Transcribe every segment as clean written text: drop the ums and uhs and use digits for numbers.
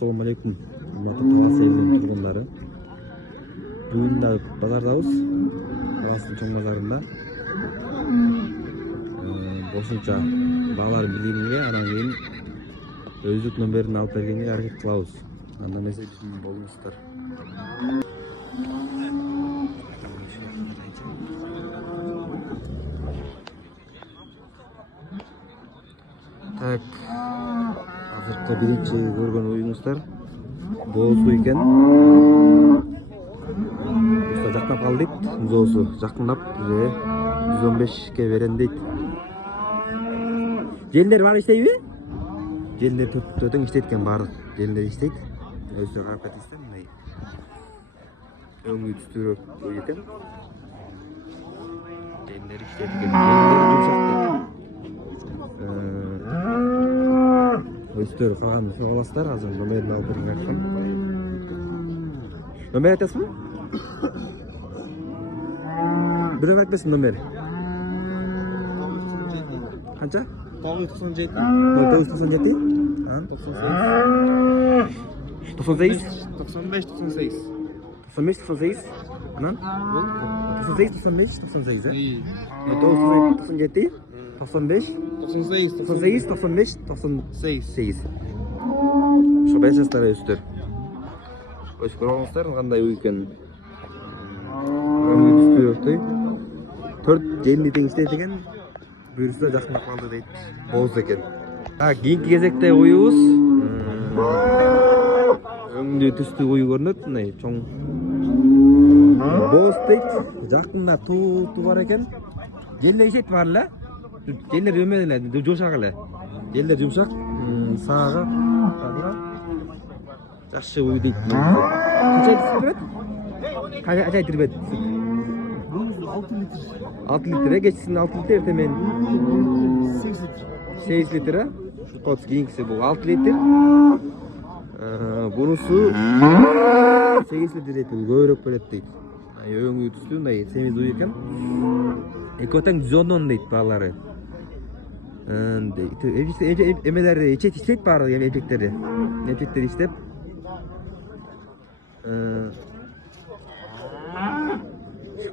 Assalamu alaikum. Талас елінің тұрғындары. Бүгін да базардабыз. Таластың чоң базарында. Бошунча балаларын билигенге, анан кийин өздүк номерин алып бергенге аракет кылабыз. Анда эмесе болуңуздар. Так. Азыркы биринчи көргөн оюңуздар боозу экен. Уста жакынап калды дейт. Боозу жакындап 115ке берен дейт. Желдер бар иштейби? Желдер төтөң иштейт баардык. Желдер иштейт. Өзү карап кетсеңиздер, мындай. Өңү түстүрөк ой экен. Желдер иштейт экен. Желдер жумшак дейт. Өстөр калган аласыздар, азыр номерин алып берген айткам. Номер айтасызбы? Бирөө айтпайсың номер. Канча? 997. 997? 98? 95, 96. 95, 96? Анан? 96, 95, 96, э? 997, 95, 96, 95, 96. Ошо башастар өстөр. Өз көрөңүздөр кандай үй экен. Түстүрөктөй. 4 желди тең иштейт экен. Буюрса жакындап калды дейт. Бооз экен. Кийинки кезекте уюбуз өңдүү түстүү уй көрүнөт, мындай чоң. Бооз дейт. Жакында туу бар экен. Желдер иштейт бар эле. Желдер өмөй эле, жумшак эле. Желдер жумшак, сага, жакшы уй дейт. Канча түшүп берет? Канча литр берет? 6 литр, кечсин 6 литр, эртемен 8 литр. Кот кийинкиси бул 6 литр. Бунусу 8 литр дейт, көбүрөөк берет дейт. Өңү түстүү, мындай семиз уй экен. Экөө тең 110 дейт баалары. Эмелери иштейт баары, эмчектери. Эмчектери иштеп.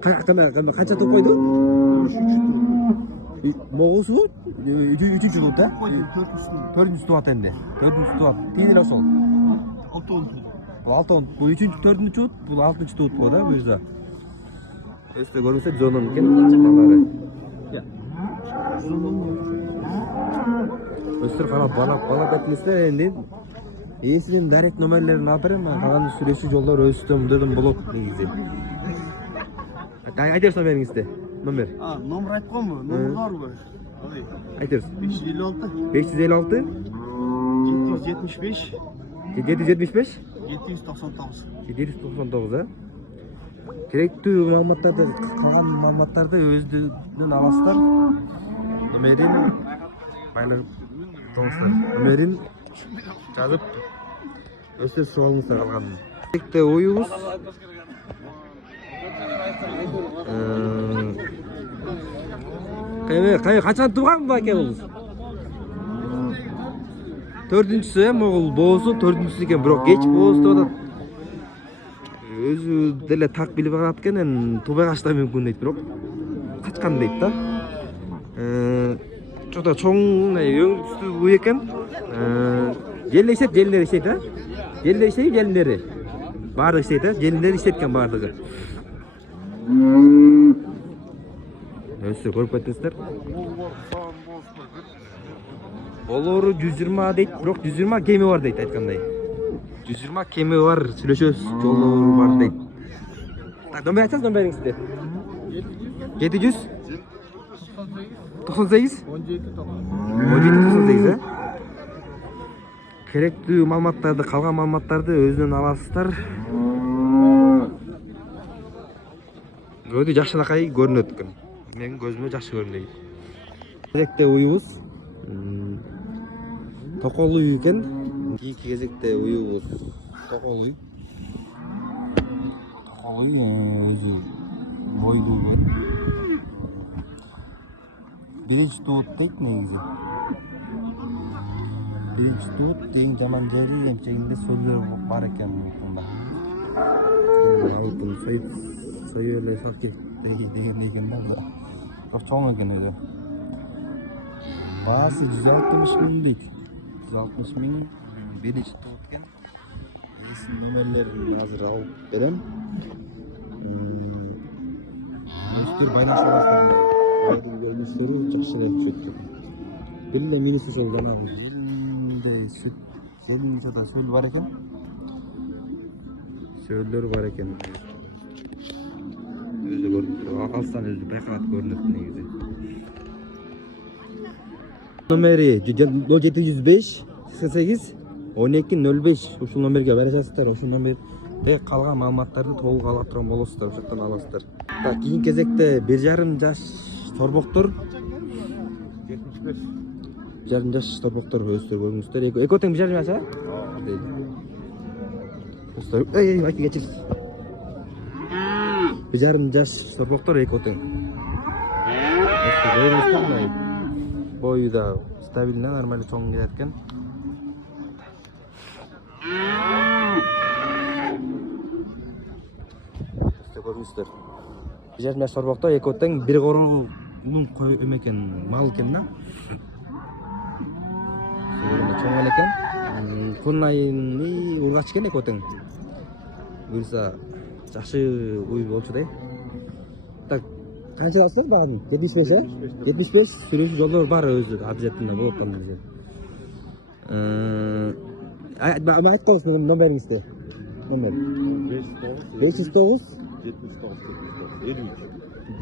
Канча топ койду? Могусу? 3-чү топ да? 4-чү топ энди. 4-чү топ. Тийдин ошол. 6 он. Бул 6 он. Бул 3-чү, 4-чү топ, бул 6-чы топ да, буюрса. Өстө көрүнсө жонун экен балары. Өстөр карап бала кетилсе энди эсинин дарек номерлерин алып берем, калган сүйлөшүү жолдор өздөн болот негизи. Айтыңыз номериңизди. Номер. Номер айтканбы? Номер барбы? Айтыңыз. 556 556 775 775 799. 799, а? Керектүү маалыматтарды, калган маалыматтарды өздүнөн аласыздар. Номерин байлап тоңуздар. Номерин жазып өздү суалыңыздар калганын. Керекте оюбуз. Качан тууган баке бул? 4-чүсү, могул боозу 4-чүсү экен, бирок кеч бооз деп атат. Өзү деле так билип калат экен, тубай качта мүмкүн дейт, бирок качкан дейт да. Чода чоң өңдүстүү уй экен. Желдер иштейт, а? Желдер иштейт, желдери. Баары иштейт, а? Желдер иштейт экен баардыгы. Өстө көрүп кеттиңиздер. Болору 120 дейт, бирок 120 кеми бар дейт айткандай. 120 кеми бар, сүйлөшөбүз жолдору бар дейт. Так, номер айтсаңыз номериңизди. 700 98 1798, э? Керектүү маалыматтарды, калган маалыматтарды өзүнөн аласыздар. Көдү жакшынакай көрүнөт экен. Менин көзүмө жакшы көрүнөйт. Керекте уюбуз токол уй экен. Кийинки кезекте уюбуз токол уй. Токол уй өзү бойлуу экен. Биринчи тоот дейт негизи. Birinchi tut, eng yomon jeri emcheginde so'llar bor ekan bunda. Aldım soyuyorlar sanki degan ekanda bu. Çok çoğun ekan öyle. Bahası 160 bin deydi. 160 bin birinchi tut ekan. Esin nomerlerini hazır alıp berem. Üstür baylaşmalar. Aydın görünüşleri жақшылай түсөт. Белде минусы сол жана жеринде сүт, жеринде да сөл бар экен. Сөйлөр бар экен. Өзү көрүнүп туруп, алыстан өзү байкалат көрүнөт негизи. Номери 0705 88 1205 ушул номерге барасыздар. Ушул номерде калган маалыматтарды толук ала турган болосуздар, ошоктон аласыздар. Так, кийин кезекте 1,5 жаш торбоктор 75. 1,5 жаш торбоктор өстөр көрүңүздөр. Эко тең 1,5 жаш, а? Өстөр. Эй, айты кечир. 1,5 жаш торбоктор эко тең. Өстөр көрүңүздөр. Бою да стабильно, нормально чоң келет экен. Өстөр көрүңүздөр. 1,5 жаш торбоктор эко тең, бир кору улун кой экен, мал экен да. Чоң экен. Кунайны ургач экен эко тең. Буюрса жакшы уй болчу да. Так, канча алсыздар багы? 75 э? 75 сүрөсү жолдор бар өзү, обязательно болот кандай. Айт коюңуз номериңизди. Номер 509 509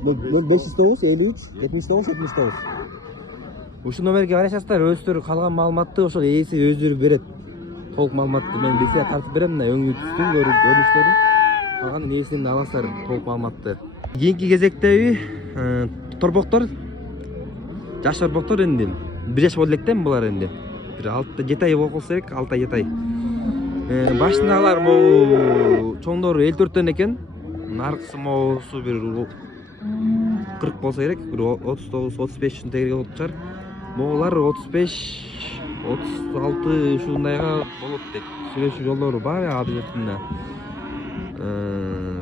53 79 79. Ушул номерге барасыздар, өздөрү калган маалыматты ошол ээси өздөрү берет. Толук маалыматты мен билсе тартып берем мына өңү түстүн көрүнүштөрүн. Калган ээсинен аласыздар толук маалыматты. Кийинки кезектеби торбоктор, жаш торбоктор энди 1 жаш болду электен булар энди. Бир 6-7 ай болсо керек, 6 ай 7 ай. Башындагылар могу чоңдору 54төн экен. Наркысы могусу бир 40 болсо керек, бир 39-35 ушундай болот чар. Моголар 35 36 ушундайга болот деп. Сүрөшүү жолдору бар, обязательно.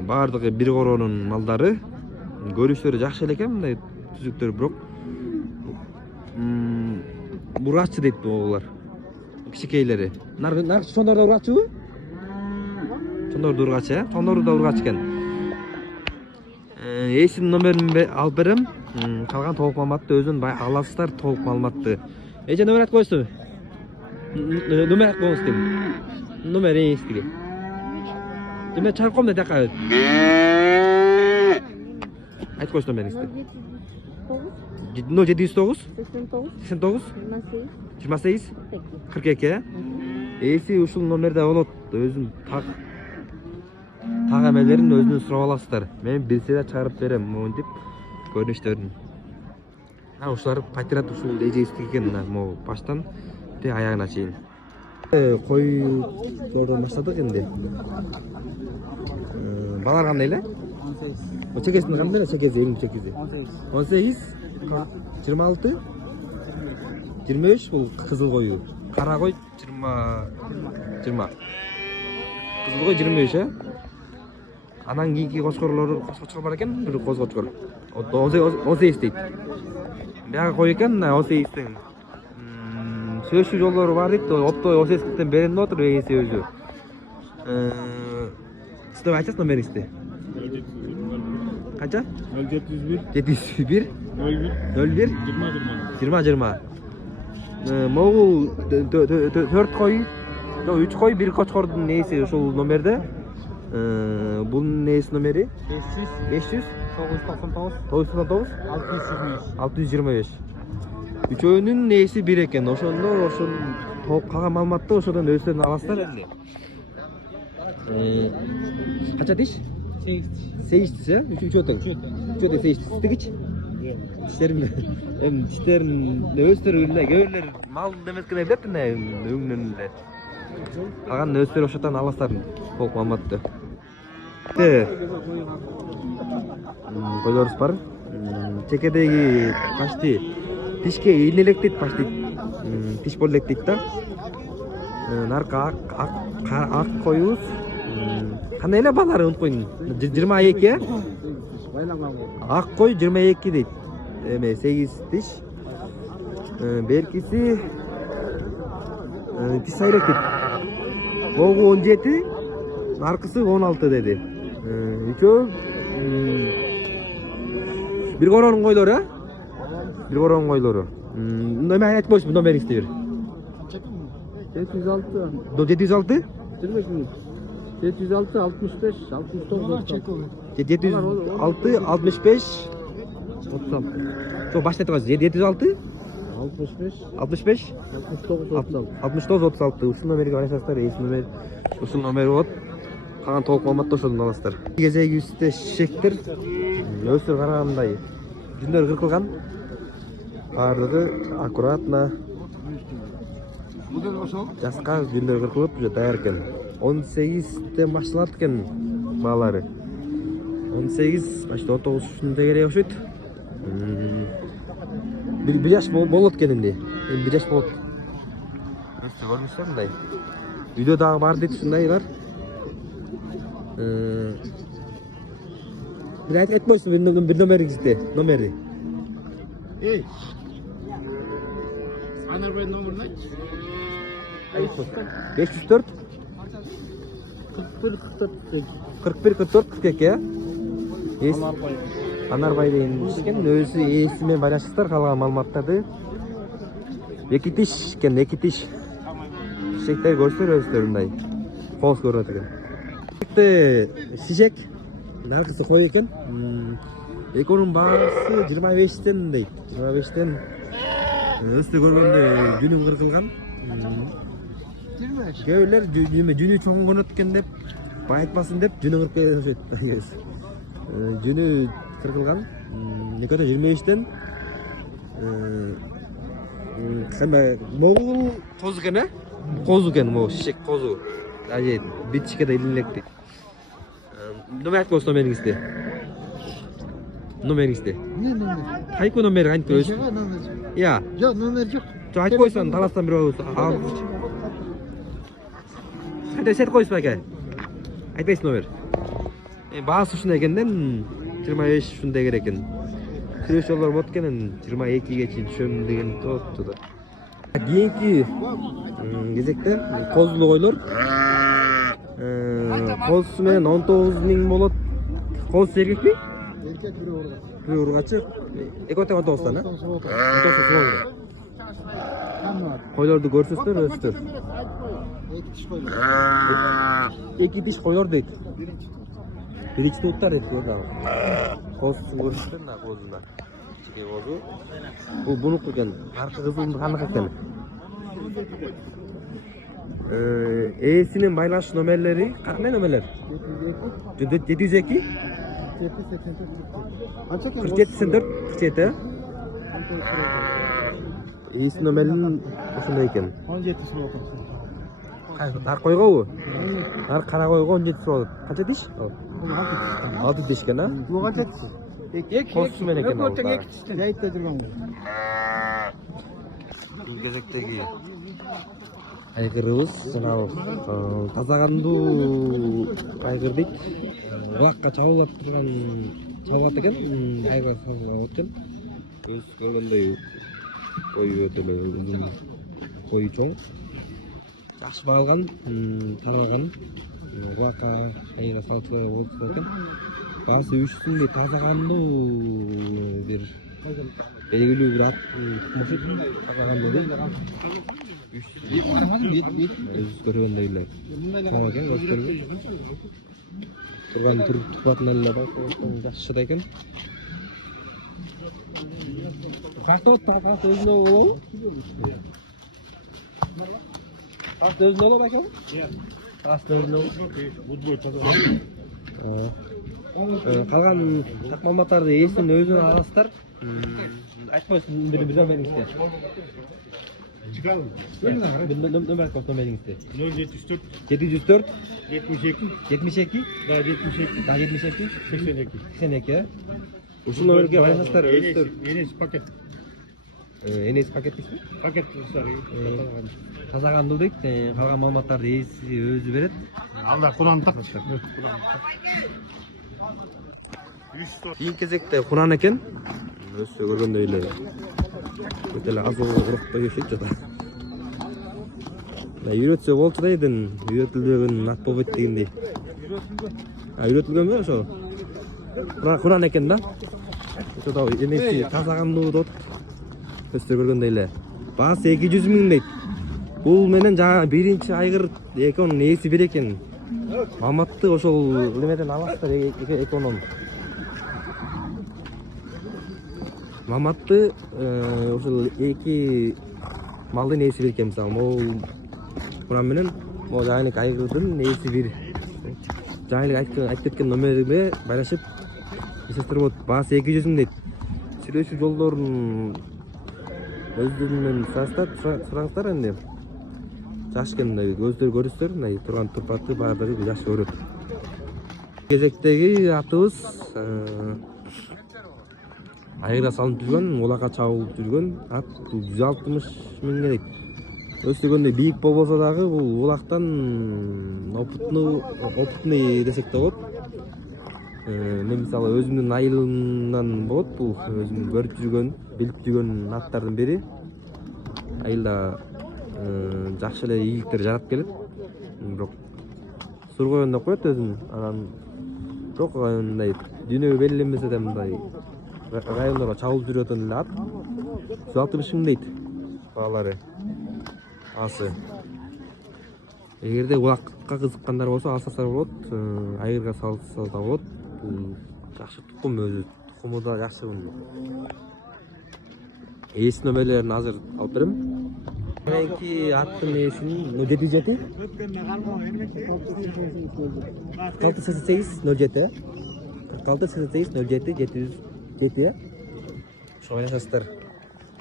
Бардыгы бир коронун малдары. Көрүштөрү жакшы экен, мындай түзүктөр, бирок ургаччы дейт моголар. Кичикейлери. Наркы чоңдор да ургаччыбы? Чоңдор да ургаччы, э? Чоңдор да ургаччы экен. Ээсинин номерин алып берем. Калган толук маалыматты өзүн аласыздар, толук маалыматты. Эже номер айтып коесузбу? Номер айтып коюңуз дейм. Номер ээсиге. Деме чарып коем да жака. Айтып коюңуз номериңизди. 0709 89 28 42, э? Ээси ушул номерде болот. Өзүн так эмелерин өзүнөн сурап аласыздар. Мен билсе да чыгарып берем, монтип көрүнүштөрүн. Ушулар патират ушул эжестик экен, могу баштан те аягына чейин. Койдон баштадык энди. Балар кандай эле? 18. Чекесин кандай эле? Чекеси эң чекеси. 18, 26, 23 бул кызыл кою. Кара кой 20. Кызыл кой 23, э? Анан кийинки кочкорлор бар экен, бир кочкор. 18 дейт. Бияга кой экен, 18тен. Сөзсүз жолдору бар дейт, оптой 18тен берем деп отур ээси өзү. Сиз айтасыз номериңизди? Канча? 0701 01 20. Могул 4 кой, 3 кой, 1 кочкордун ээси ушул номерде. Bunun neyse numeri? 500 999 625. Üçöөнүн нээси бир экен. Ошондо толук калган маалыматты ошодон өздөрүн аласыздар энди. Канча дейш? 8 э? Үчөө тең 8 тигич. Тиштерин өздөрү көбүрлөр мал демескене билет да өңүнөн эле. Калган өздөрү ошондон аласыздар толук маалыматты. Koyuyoruz бар. Çekedeki kaçtı. Dişke iğnelek deyip kaçtı. Tiş bollek deydi da. Narkı ak koyuz. Qanday ele balari unutib qo'ying. 22. Ak koy 22 deydi. 8 tiş. Berkisi tiş sayrek deydi. Boğu 17, narkısı 16 dedi. Üçü bir koronun koyları. Bir koronun koyları. Nömer aytmoqchi, bu nömer istiyor. 706. 706? 706 65 69 706 65 30 Çok başta aytasiz. 706 65 65 69 36. 69 36. Ушул номерге аралашасыздар. Нөмер ушул номер болот. Калган толук маалыматты ошодон аласыздар. Кезеги үстү шишектер өсүр карагандай жүндөр кыркылган. Бардыгы аккуратно жаска жүндөр кыркылып уже даяр экен. 18-те башталат экен балары. 18, почти 19 ушундай керек окшойт. Bir yaş bolot kendinde. Bir yaş bolot. Üstü görmüşler münday? Videoda var dedi şunday var. Bir ayet etmiyorsun bir numara gitti. Numara. Ey. Anarbayın numarı ne? 504 41 44 42 ya. Yes. Анарбай деген ишкен өзү ээси менен байланыштырсыздар, калган маалыматтарды. 2 тиш экен, 2 тиш. Шишектер көрсөтөр өзүлөр мындай. Кооз көрүнөт экен. Шишек наркысы кой экен. Экөөнүн баасы 25тен дейт. 25тен өстө көргөндө жүнү кыркылган. Кээбирлер жүнү чоңгонот экен деп, байытпасын деп жүнү кыркып койшойт. Жүнү кыркылган. Некөтө 25тен могул козу экен, э? Козу экен, могул шишек козу. Ажет битишке да илинлекти. Номер айтып номериңизди. Номериңизди. Ne номер? Кайкы номер айтып көз? Я. Yok номер yok. Жо айтып койсоң, таластан бирөө ал. Кайда сет койсуң аке? Айтпайсың номер. Баасы ушундай экенден 25 ушундай керек экен. Сүрөш жолдор болот экен, 22ге чейин түшөм деген топту да. Кийинки кезекте козулуу койлор. Козусу менен 19.000 болот. Козусу эркекпи? Erkek biri orada. Бир ургачы. Экөтө 19тан, э? 19 Tamam. Койлорду көрсөздөр, өстөр. İki kişi koyuyor. 2 тиш койлор дейт. Биринчи туттар дейт көрдү. Козусун көрсөтөр да козунда. Чеке козу. Бул бунуку экен. Аркы кызылды канык экен. Ээсинин байланыш номерлери, кандай номерлер? 702 47 47. Ээсинин номерин ушундай экен. 17 sınıf okuyorsun. Ар койгобу? Ар кара койго 17 болот. Канча тиш? 6 тиш экен, а? Bu kaç et? Козусу менен экен ал. Yayıtta durgan bu. Бул кезектеги айгырыбыз жанагы тазагандуу айгыр дейт. Булакка чабуулап турган чабат экен. Айгыр чабуулап экен. Өз көргөндөй кою өтө эле узун, кою чоң. Жакшы багылган, тараган. Булакка айгыр салчылар болуп экен. Баасы үчсүндө тазагандуу бир белгилүү бир ат мушут тазагандуу дейт. Өз көргөндөй эле. Чоң экен, өстөргө. Турган турбатынан эле байкалып жакшы да экен. Какта өзүнө болобу? Какта өзүнө болобу байкалып? Какта өзүнө болобу? Калган так маалыматтарды ээсинин өзүнөн аласыздар. Айтып койсун бир номериңизди. Çıkalım. Номер айтып номериңизди. 074 704 72 72 daha 72 72 82. 82. Ушул номерге байланыштар өстөр. Enes paket. Энеси пакеттейсизби? Пакет ысыры. Тазагандуу дейт. Калган маалыматтарды ээси өзү берет. Алла Куранды так. Кийинки кезекте кунан экен. Өзү көргөндөй эле. Өтө эле аз урукпай өшөйт жата. Үйрөтсө болчу да эден, үйрөтүлбөгөн ат болбойт дегендей. Үйрөтүлгөнбү ошол? Кунан экен да. Ошо да эмеси тазагандуу деп өстө көргөндөй эле. Баасы 200 миң дейт. Бул менен жаңа биринчи айгыр эконун ээси бир экен. Мааматты ошол немеден аласыздар эконун. Мааматты ошол эки малдын ээси бир экен мисалы. Могул кунан менен могул жаңылык айгырдын ээси бир. Жаңылык айтып кеткен номериме байлашып эсептирбот. Баасы 200 миң дейт. Сүйлөшүү жолдорун өздөрүнөн сураңыздар энди. Жаш экен өздөрү көрүсүздөр, мындай турган турпаты баардыгы жакшы көрөт. Кезектеги атыбыз айгырга салынып жүргөн, улакка чабылып жүргөн ат 160 миңге дейт. Өстөгөндөй бийик болбосо дагы бул улактан опытный десек да болот. Мен мисалы өзүмдүн айылымдан болот бул, өзүм көрүп жүргөн, билип жүргөн аттардын бири. Айылда жакшы эле ийгиликтер жарап келет. Бирок сургоюн деп коет өзүн. Анан бирок мындай дүйнөгө белгиленбесе да мындай райондорго чабылып жүрөтөн эле ат 160 миң дейт баалары. Асы. Эгерде улакка кызыккандар болсо алсаңар болот, айгырга салса да болот. Бул жакшы тукум өзү, тукуму да жакшы бул. Ээси номерлерин азыр алып берем. Меники аттын ээсин 077 4688 07 4688 07 707 ошо байлашасыздар.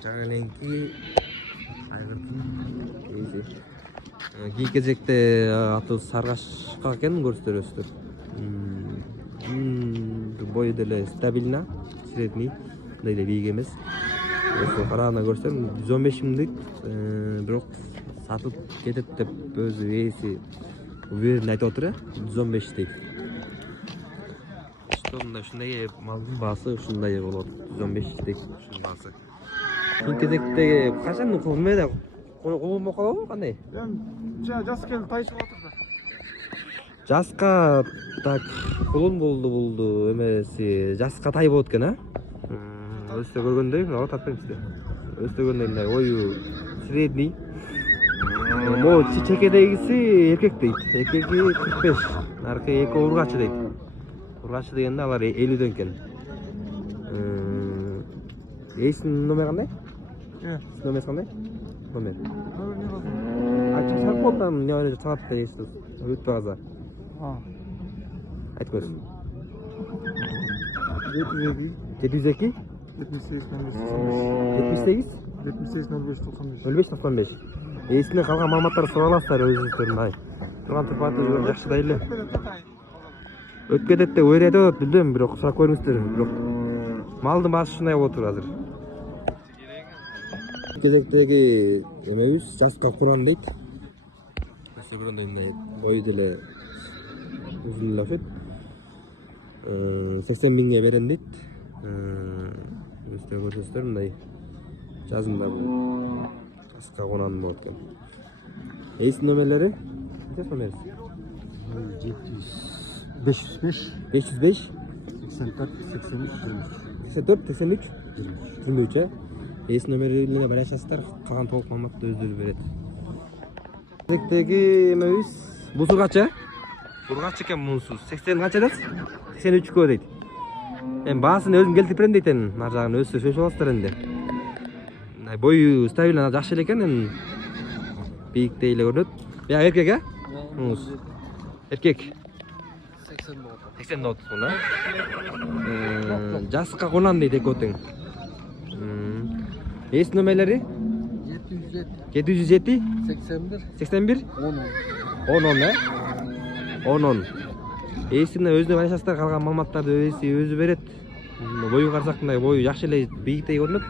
Жаңа эленки айгырдын ээси. Кийинки кезекте атыбыз саргашка экен, көрүстүрөсүздөр. Бою деле стабильно, средний, мындай эле бийик эмес. Ошо караганда көрсөм 115 миң дейт. Бирок сатып кетет деп өзү ээси уверен айтып отур, 115 дейт. Ушундай малдын баасы ушундай болот, 115 дейт ушунун баасы. Кийинки кезекте качан кулмеде кулун болуп калабы кандай? Жас келди, тайчып отур да. Жаска так кулун болду эмеси, жаска тай болот экен, а? Өстө көргөндөй, мына тартпайм сизде. Өстө көргөндөй мындай ою средний. Могу чекедегиси эркек дейт. Эркеги 45, аркы эки ургачы дейт. Ургачы дегенде алар 50дөн экен. Эсинин номери кандай? Номери кандай? Номер. Ача сарпоттан не ойлоп чалат да эсиз. Өтпөй каза. Айтып көрсүн. 702 78 05 95. Эсине калган маалыматтарды сурап аласыздар өзүңүздөр мындай. Турган турпаты жакшы да эле. Өтүп кетет деп ойройт атат, билбейм, бирок сурап көрүңүздөр. Бирок малдын баасы ушундай болуп отур азыр. Кезектеги эмебиз жаска куран дейт. Өсө көргөндөй мындай бою деле узун эле окшойт. 80 миңге берем дейт. Өстө көрсөздөр мындай жазымда бул жаска куран болот экен. Эсин номерлери? Нече номер? 505 505 84 83 84 83 23. Эсин номерлерине байлашасыздар, калган толук маалыматты өздөрү берет. Кезектеги эмебиз бул сургачы. Сургачы экен мунусу. 80 канча дейт? 83кө дейт. Эми баасын өзүм келтирип берем дейтен, ар жагын өзү сөйлөшүп аласыздар энди. Бою стабильно жакшы эле экен, эми бийиктей эле көрүнөт. Я эркек, а? Мунус. Эркек. 80 болот мына. Жаска кунан дейт эки отең. Эс номерлери? 707 81 10 10. Эсине өзүнө байлашасыздар, калган маалыматтарды өзү берет. Бою карасак мындай бою жакшы эле бийиктей көрүнөт.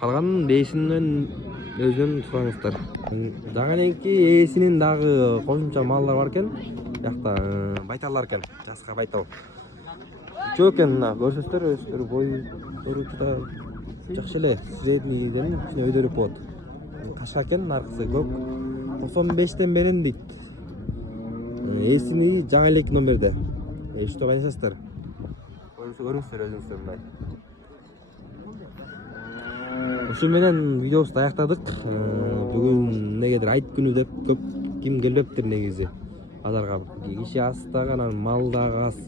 Калганын бешинен өзүнөн сураңыздар. Жаңа эленки ээсинин дагы кошумча малдар бар экен. Биякта байталлар экен. Жаска байтал. Чөө экен мына көрсөздөр өстөр бою да жакшы эле. Среднийден өйдөрүп болот. Кашка экен, аркысы көк. 95тен берем дейт. Ээсини жаңа эленки номерде. Что байсыздар? Көрүңүздөр өзүңүздөр мындай. Ошо менен видеобузду аяктадык. Бүгүн негедир айт күнү деп көп ким келбептир негизи. Базарга киши аз дагы, анан мал дагы аз.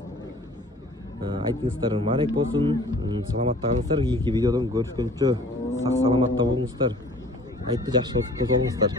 Айтыңыздар марек болсун. Саламатта калыңыздар. Кийинки видеодон көрүшкөнчө сак саламатта болуңуздар. Айтты жакшы болуңуздар.